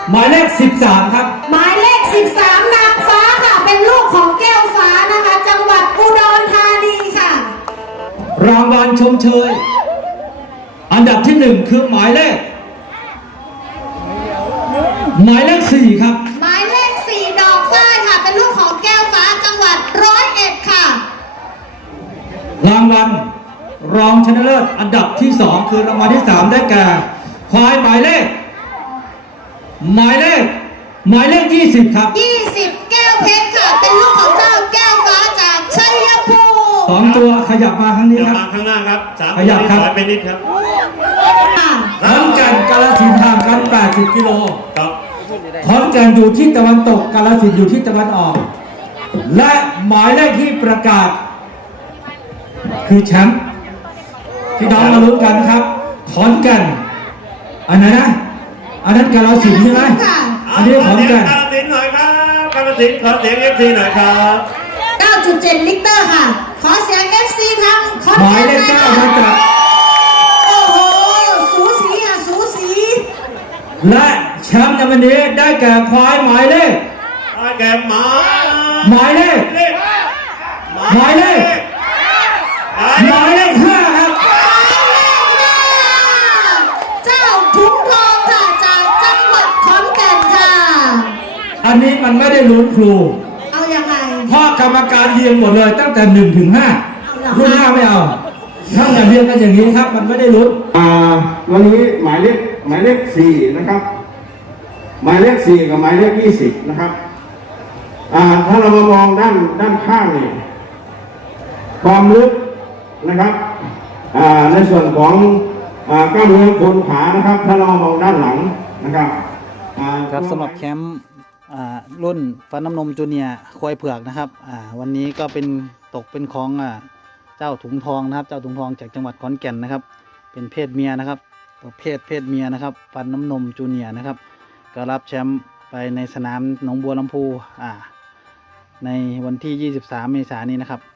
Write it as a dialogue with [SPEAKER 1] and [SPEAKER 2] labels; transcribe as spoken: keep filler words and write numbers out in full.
[SPEAKER 1] หมายเลขสิบสามครับ
[SPEAKER 2] หมายเลขสิบสามนางฟ้าค่ะเป็นลูกของแก้วฟ้านะคะจังหวัดอุดรธานีค่ะ
[SPEAKER 1] รางวัลชมเชยอันดับที่หนึ่งคือหมายเลขหมายเลขสี่ครับ
[SPEAKER 2] หมายเลขสี่ดอกฝ้ายค่ะเป็นลูกของแก้วฟ้าจังหวัดร้อยเอ็ดค่ะ
[SPEAKER 1] รางวัลรองชนะเลิศอันดับที่สองคือรางวัลที่สามได้แก่ควายหมายเลขหมายเลขหมายเลขยี่สิบครับ
[SPEAKER 2] ยี่สิบแก้วเพชรค่ะเป็นลูกของเจ้าแก้วฟ้าจากชัยภูมิ
[SPEAKER 1] สองตัวขยับมาข้างนี้ครับ
[SPEAKER 3] มาข้างหน้าครับสาม
[SPEAKER 1] ขยับครับ
[SPEAKER 3] ไปนิดครับ
[SPEAKER 1] ขอนแก่นกาฬสินธุ์ห่างกันแปดสิบกิโล
[SPEAKER 3] ครับ
[SPEAKER 1] ขอนแก่นอยู่ที่ตะวันตกกาฬสินธุ์อยู่ที่ตะวันออกและหมายเลขที่ประกาศคือแชมป์ที่น้องมาลุ้นกันนะครับขอนแก่นอันไหนนะอันนั้นกาฬสินธุ์ใช่ไหมอันนี้ขอนแก่น
[SPEAKER 3] กาฬสินธุ์หน่อยครับกาฬสินธุ์ขอเสียง เอฟ ซี หน่อยครับ
[SPEAKER 2] เก้าจุดเจ็ด ลิตรค่ะขอเสียง เอฟ ซี ทางขอน
[SPEAKER 1] หมาย
[SPEAKER 2] แก่น
[SPEAKER 1] เลขเก้ามาจาก
[SPEAKER 2] โอ้โหสูสีค่ะสูสี
[SPEAKER 1] และแชมป์ในวันนี้ได้แก่ควายหมายเลข
[SPEAKER 3] ได้แก่หมา
[SPEAKER 1] หมายเลขหมายเลขหมายเลขห้าครับ
[SPEAKER 2] เจ้าถุงทองค่ะจากจังหวัดขอนแก่นค่ะ
[SPEAKER 1] อันนี้มันไม่ได้ลุ้นครู
[SPEAKER 2] เอายังไง
[SPEAKER 1] เพราะกรรมการเรียงหมดเลยตั้งแต่หนึ่งถึงห้ารุ่นห้าไม่เอาถ้าอย่าเรียงกันอย่างนี้ครับมันไม่ได้ลุ้น
[SPEAKER 4] อ่าวันนี้หมายเลขหมายเลขสี่นะครับหมายเลขสี่กับหมายเลขยี่สิบนะครับอ่าถ้าเรามามองด้านด้านข้างนี่ความลึกนะครับอ่าในส่วนของอ่ากล้ามเนื้อโคนขานะครับถ้าเรามองด้านหลังนะครับ
[SPEAKER 5] ครับสำหรับแคมป์รุ่นฟันน้ำนมจูเนียร์ควายเผือกนะครับวันนี้ก็เป็นตกเป็นของเจ้าถุงทองนะครับเจ้าถุงทองจากจังหวัดขอนแก่นนะครับเป็นเพศเมียนะครับประเภทเพศเมียนะครับฟันน้ำนมจูเนียร์นะครับก็รับแชมป์ไปในสนามหนองบัวลำพูในวันที่ยี่สิบสามเมษายนนี้นะครับ